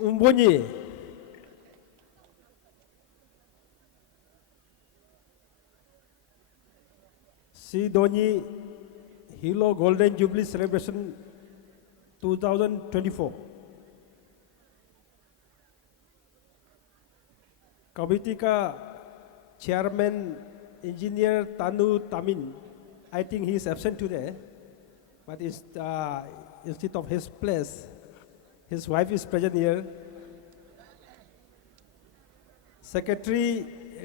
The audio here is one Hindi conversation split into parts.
Umbonyi, Sidonyi Hilo Golden Jubilee Celebration 2024. Committee का chairman engineer Tanu Tamin, I think he is absent today, but instead of his place, his wife is present here. Secretary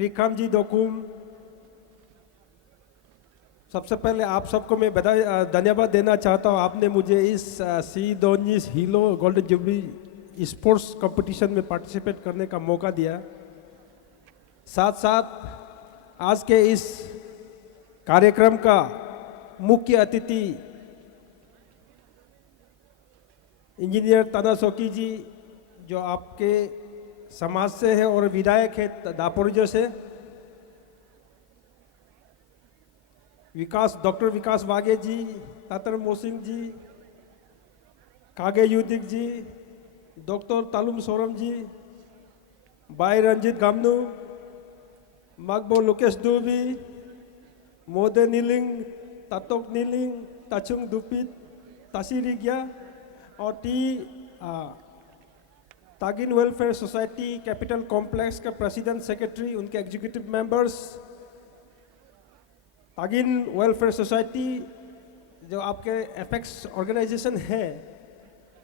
रिकामजी दोकुम, सबसे पहले आप सबको मैं धन्यवाद देना चाहता हूँ। आपने मुझे इस सीदोनी हीलो गोल्डन जुबली स्पोर्ट्स कंपटीशन में पार्टिसिपेट करने का मौका दिया। साथ साथ आज के इस कार्यक्रम का मुख्य अतिथि इंजीनियर तानासोकी जी, जो आपके समाज से है और विधायक है दापोरिजो से, डॉक्टर विकास वागे जी, तातर मोसिंग जी, कागे युदिक जी, डॉक्टर तालुम सोरम जी, बाई रंजित गामनू, मगबो लुकेश दुबी, मोदे नीलिंग, तातोक नीलिंग, ताचुंग दुपित, तासीरिग्या और Tagin welfare society capital complex का प्रेसिडेंट सेक्रेटरी, उनके executive members, Tagin welfare society जो आपके एफेक्स ऑर्गेनाइजेशन है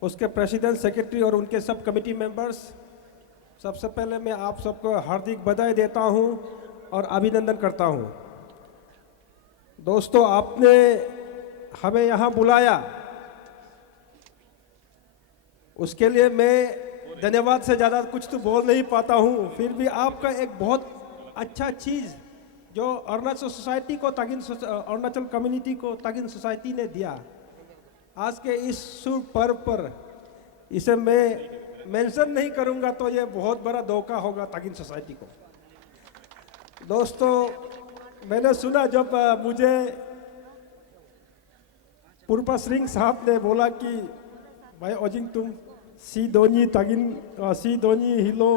उसके प्रेसिडेंट सेक्रेटरी और उनके सब कमेटी मेंबर्स, सबसे पहले मैं आप सबको हार्दिक बधाई देता हूं और अभिनंदन करता हूं। दोस्तों, आपने हमें यहां बुलाया, उसके लिए मैं धन्यवाद से ज़्यादा कुछ तो बोल नहीं पाता हूं। फिर भी आपका एक बहुत अच्छा चीज़ जो अरुणाचल सोसाइटी को, अरुणाचल कम्युनिटी को तागिन सोसाइटी ने दिया, आज के इस शुभ पर्व पर इसे मैं मेंशन नहीं करूंगा तो ये बहुत बड़ा धोखा होगा तागिन सोसाइटी को। दोस्तों, मैंने सुना जब मुझे पुरपा सिंह साहब ने बोला कि भाई ओजिंग तुम सीदोनी हिलो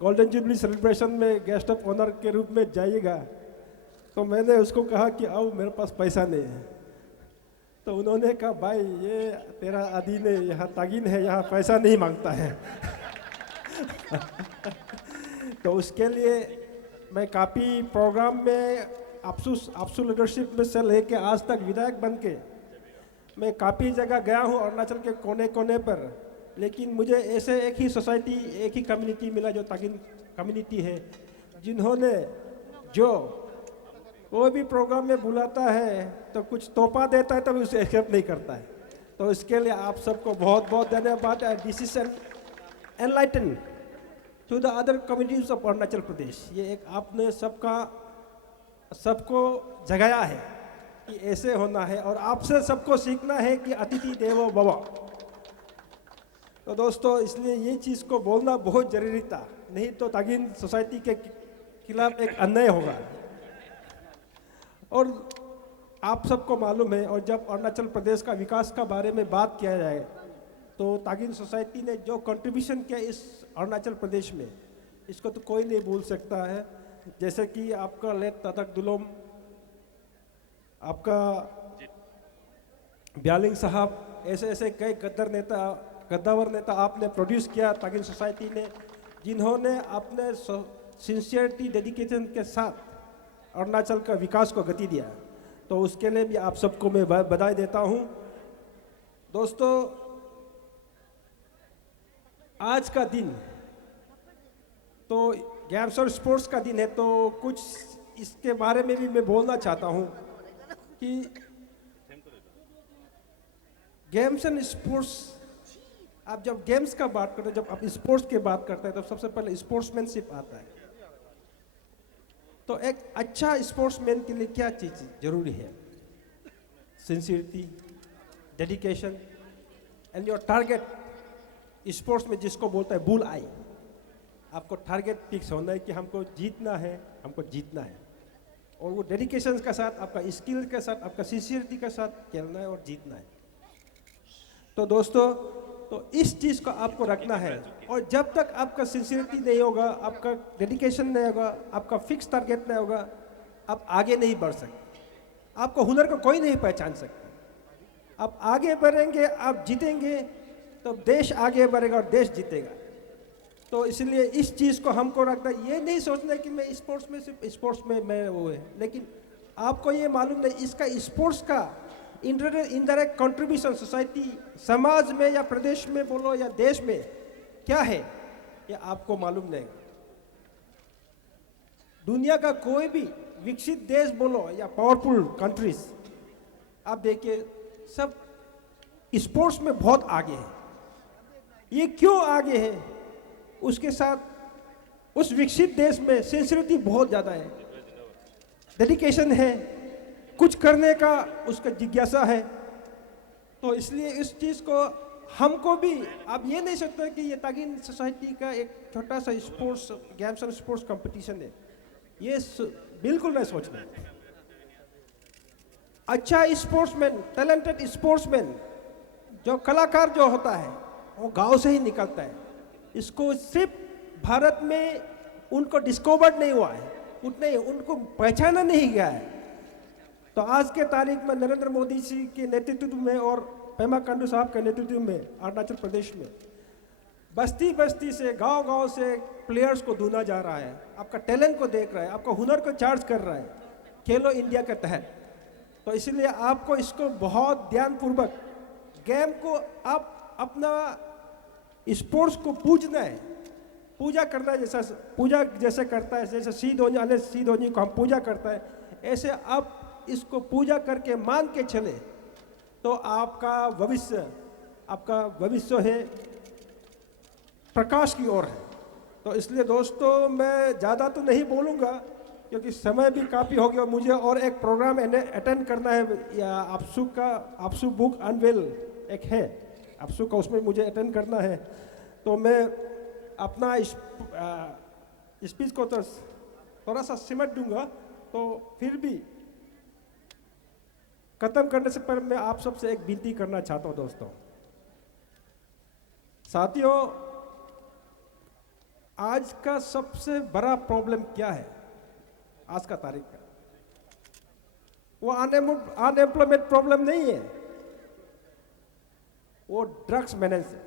गोल्डन जुबली सेलिब्रेशन में गेस्ट ऑफ ऑनर के रूप में जाइएगा, तो मैंने उसको कहा कि आओ, मेरे पास पैसा नहीं है। तो उन्होंने कहा भाई ये तेरा अधीन है, यहाँ तागिन है, यहाँ पैसा नहीं मांगता है। तो उसके लिए मैं काफ़ी प्रोग्राम में आपसू लीडरशिप में से लेके आज तक विधायक बन के मैं काफ़ी जगह गया हूँ अरुणाचल के कोने कोने पर, लेकिन मुझे ऐसे एक ही सोसाइटी, एक ही कम्युनिटी मिला जो तागिन कम्युनिटी है, जिन्होंने जो कोई भी प्रोग्राम में बुलाता है तो कुछ तोहफा देता है तभी उसे एक्सेप्ट नहीं करता है। तो इसके लिए आप सबको बहुत बहुत धन्यवाद। This is an enlighten to the other communities of Arunachal Pradesh. ये एक आपने सबको जगाया है कि ऐसे होना है और आपसे सबको सीखना है कि अतिथि देवो भव। तो दोस्तों, इसलिए ये चीज़ को बोलना बहुत जरूरी था, नहीं तो तागिन सोसाइटी के खिलाफ एक अन्याय होगा। और आप सबको मालूम है, और जब अरुणाचल प्रदेश का विकास का बारे में बात किया जाए तो तागिन सोसाइटी ने जो कंट्रीब्यूशन किया इस अरुणाचल प्रदेश में, इसको तो कोई नहीं भूल सकता है। जैसे कि आपका लेट तातक दुलोम, आपका ब्यालिंग साहब, ऐसे ऐसे कई गद्दावर नेता आपने प्रोड्यूस किया तागिन सोसाइटी ने, जिन्होंने अपने सिंसियरिटी डेडिकेशन के साथ अरुणाचल का विकास को गति दिया। तो उसके लिए भी आप सबको मैं बधाई देता हूं। दोस्तों, आज का दिन तो गेम्स और स्पोर्ट्स का दिन है, तो कुछ इसके बारे में भी मैं बोलना चाहता हूं कि गेम्स एंड स्पोर्ट्स, आप जब गेम्स का बात करते हैं, जब आप स्पोर्ट्स की बात करते हैं, तो सबसे पहले स्पोर्ट्समैनशिप आता है। तो एक अच्छा स्पोर्ट्समैन के लिए क्या चीज़ जरूरी है? Sincerity, dedication and your target. Sports में जिसको बोलता है बुल आई, आपको टारगेट फिक्स होना है कि हमको जीतना है, हमको जीतना है, और वो डेडिकेशन के साथ, आपका स्किल के साथ, आपका सिंसियरिटी के साथ खेलना है और जीतना है। तो दोस्तों, तो इस चीज़ को आपको रखना है। और जब तक आपका सिंसियरिटी नहीं होगा, आपका डेडिकेशन नहीं होगा, आपका फिक्स टारगेट नहीं होगा, आप आगे नहीं बढ़ सकते। आपको हुनर को कोई नहीं पहचान सकता। आप आगे बढ़ेंगे, आप जीतेंगे, तो देश आगे बढ़ेगा और देश जीतेगा। तो इसलिए इस चीज़ को हमको रखना, ये नहीं सोचना कि मैं स्पोर्ट्स में सिर्फ स्पोर्ट्स में मैं वो है, लेकिन आपको ये मालूम नहीं इसका स्पोर्ट्स का इनडायरेक्ट कंट्रीब्यूशन सोसाइटी, समाज में या प्रदेश में बोलो या देश में क्या है, ये आपको मालूम नहीं। दुनिया का कोई भी विकसित देश बोलो या पावरफुल कंट्रीज, आप देखिए सब स्पोर्ट्स में बहुत आगे है। ये क्यों आगे है? उसके साथ उस विकसित देश में सिंसियरिटी बहुत ज़्यादा है, डेडिकेशन है, कुछ करने का उसका जिज्ञासा है। तो इसलिए इस चीज़ को हमको भी, आप ये नहीं सकते कि ये तागिन सोसाइटी का एक छोटा सा स्पोर्ट्स गेम्स और स्पोर्ट्स कंपटीशन है, ये बिल्कुल नहीं सोचना। अच्छा स्पोर्ट्समैन, टैलेंटेड स्पोर्ट्समैन, जो कलाकार जो होता है वो गांव से ही निकलता है। इसको सिर्फ भारत में उनको डिस्कवर्ड नहीं हुआ है, उतने उनको पहचाना नहीं गया है। तो आज के तारीख में नरेंद्र मोदी जी के नेतृत्व में और पेमा खांडू साहब के नेतृत्व में अरुणाचल प्रदेश में बस्ती बस्ती से, गांव गांव से प्लेयर्स को ढूंढा जा रहा है, आपका टैलेंट को देख रहा है, आपका हुनर को चार्ज कर रहा है खेलो इंडिया के तहत। तो इसलिए आपको इसको बहुत ध्यानपूर्वक गेम को आप अपना स्पोर्ट्स को पूजना है, पूजा करना है, जैसा पूजा जैसे करता है, जैसे सी धोनी को हम पूजा करता है, ऐसे आप इसको पूजा करके मान के चले तो आपका भविष्य है प्रकाश की ओर है। तो इसलिए दोस्तों मैं ज़्यादा तो नहीं बोलूँगा क्योंकि समय भी काफ़ी हो गया और मुझे और एक प्रोग्राम अटेंड करना है, या आपसू बुक अनवेल एक है आपसू का, उसमें मुझे अटेंड करना है। तो मैं अपना स्पीच को तो थोड़ा सा सिमट दूंगा। तो फिर भी खत्म करने से पहले मैं आप सबसे एक विनती करना चाहता हूं दोस्तों, साथियों, आज का सबसे बड़ा प्रॉब्लम क्या है? आज का तारीख का वो अनएम्प्लॉयमेंट प्रॉब्लम नहीं है, वो ड्रग्स मैनेज है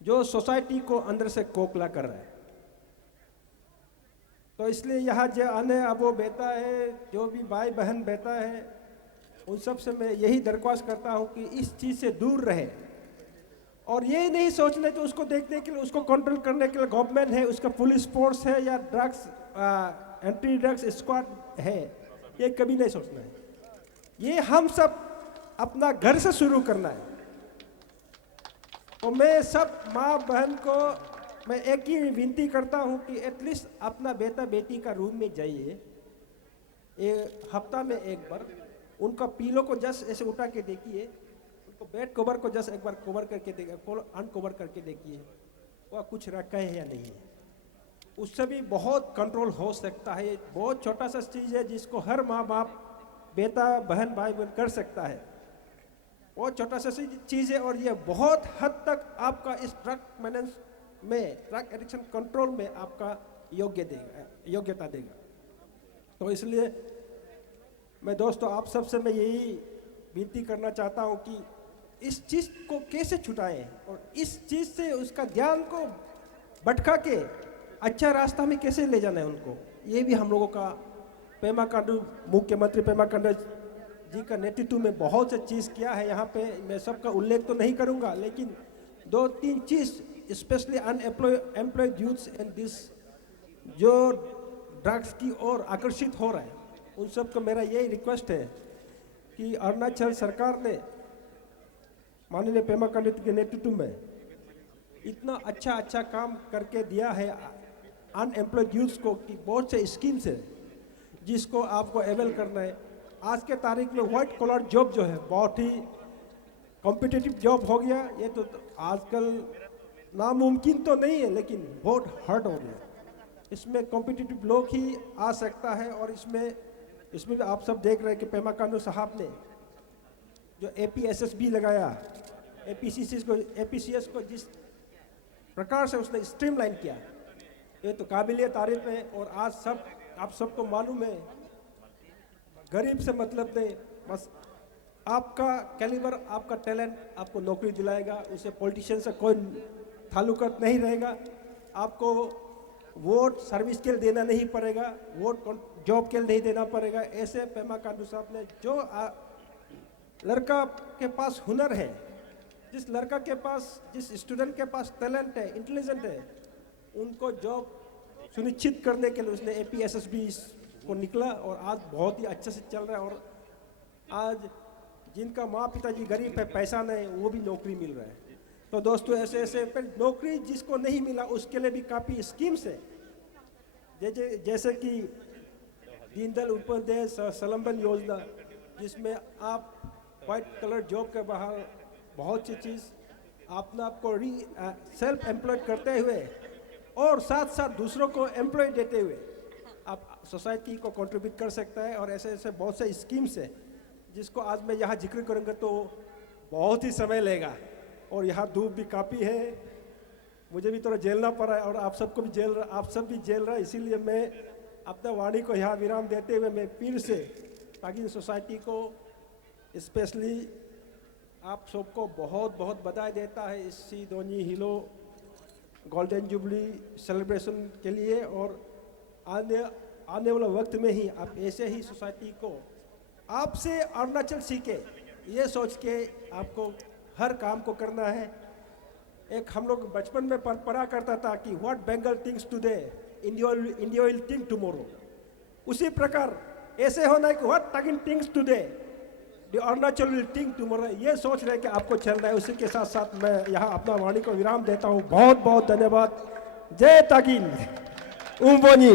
जो सोसाइटी को अंदर से खोखला कर रहा है। तो इसलिए यहाँ जो आने अब वो बेटा है, जो भी भाई बहन बेटा है, उन सब से मैं यही दरख्वास्त करता हूँ कि इस चीज़ से दूर रहे। और ये नहीं सोचना कि उसको देखने के लिए, उसको कंट्रोल करने के लिए गवर्नमेंट है, उसका पुलिस फोर्स है या ड्रग्स एंटी ड्रग्स स्क्वाड है, ये कभी नहीं सोचना है। ये हम सब अपना घर से शुरू करना है। और मैं सब माँ बहन को मैं एक ही विनती करता हूँ कि एटलीस्ट अपना बेटा बेटी का रूम में जाइए, एक हफ्ता में एक बार उनका पीलो को जस्ट ऐसे उठा के देखिए, उनको बेड कवर को जस्ट एक बार कवर करके देखिए, अनकवर करके देखिए वह कुछ रखा है या नहीं है। उससे भी बहुत कंट्रोल हो सकता है। बहुत छोटा सा चीज़ है जिसको हर माँ बाप, बेटा बहन भाई बहन कर सकता है। बहुत छोटा सा चीज़ है और ये बहुत हद तक आपका इस ड्रग मैनेज में, ड्रग एडिक्शन कंट्रोल में आपका योग्यता देगा। तो इसलिए मैं दोस्तों आप सबसे मैं यही विनती करना चाहता हूँ कि इस चीज़ को कैसे छुटाएं और इस चीज़ से उसका ध्यान को भटका के अच्छा रास्ता में कैसे ले जाना है उनको, ये भी हम लोगों का पेमा खांडू, मुख्यमंत्री पेमा खांडू जी का नेतृत्व में बहुत से चीज़ किया है। यहाँ पे मैं सबका उल्लेख तो नहीं करूँगा, लेकिन 2-3 चीज़ specially unemployed youths and this जो ड्रग्स की ओर आकर्षित हो रहा है, उन सब को मेरा यही रिक्वेस्ट है कि अरुणाचल सरकार ने माननीय पेमा खांडू के नेतृत्व में इतना अच्छा काम करके दिया है अनएम्प्लॉयड यूथ्स को कि बहुत से स्कीम्स है जिसको आपको अवेल करना है। आज के तारीख में व्हाइट कॉलर जॉब जो है बहुत ही कॉम्पिटिटिव जॉब हो गया। ये तो आजकल नामुमकिन तो नहीं है, लेकिन बहुत हार्ड हो गया। इसमें कॉम्पिटिटिव लोग ही आ सकता है। और इसमें भी आप सब देख रहे हैं कि पेमा खांडू साहब ने जो APSSB लगाया, एपीसीएस को जिस प्रकार से उसने स्ट्रीमलाइन किया, ये तो काबिल तारीफ है। और आज सब आप सबको मालूम है, गरीब से मतलब नहीं, बस आपका कैलिबर, आपका टैलेंट आपको नौकरी दिलाएगा। उसे पॉलिटिशियन से कोई ताल्लुकात नहीं रहेगा। आपको वोट सर्विस के लिए देना नहीं पड़ेगा, वोट जॉब के लिए नहीं देना पड़ेगा। ऐसे पेमा खांडू साहब ने जो लड़का के पास हुनर है, जिस लड़का के पास, जिस स्टूडेंट के पास टैलेंट है, इंटेलिजेंट है, उनको जॉब सुनिश्चित करने के लिए उसने एपीएसएसबी को निकला और आज बहुत ही अच्छे से चल रहा है। और आज जिनका माँ पिताजी गरीब है, पैसा नहीं, वो भी नौकरी मिल रहा है। तो दोस्तों ऐसे ऐसे पर नौकरी जिसको नहीं मिला उसके लिए भी काफ़ी स्कीम्स है, जैसे कि दीनदयाल उपाध्याय स्वलंबन योजना, जिसमें आप वाइट कलर जॉब के बाहर बहुत सी चीज़ अपना आपको सेल्फ एम्प्लॉयड करते हुए और साथ साथ दूसरों को एम्प्लॉय देते हुए आप सोसाइटी को कंट्रीब्यूट कर सकता है। और ऐसे ऐसे बहुत से स्कीम्स है जिसको आज मैं यहाँ जिक्र करूँगा तो बहुत ही समय लेगा, और यहाँ धूप भी काफ़ी है, मुझे भी थोड़ा झेलना पड़ा है और आप सबको भी आप सब भी झेल रहा है। इसीलिए मैं अपना वाणी को यहाँ विराम देते हुए मैं फिर से तागिन सोसाइटी को स्पेशली आप सबको बहुत बहुत बधाई देता है इस सी दोनी हिलो गोल्डन जुबली सेलिब्रेशन के लिए। और आने वाला वक्त में ही आप ऐसे ही सोसाइटी को आपसे अरुणाचल सीखे, ये सोच के आपको हर काम को करना है। एक हम लोग बचपन में पढ़ा करता था कि what Bengal thinks today India will think tomorrow. उसी प्रकार ऐसे होना है कि what Tagin thinks today the Arunachal will think tomorrow. ये सोच रहे कि आपको चलना है। उसी के साथ साथ मैं यहाँ अपना वाणी को विराम देता हूँ। बहुत बहुत धन्यवाद। जय तागिन उम्बोनी।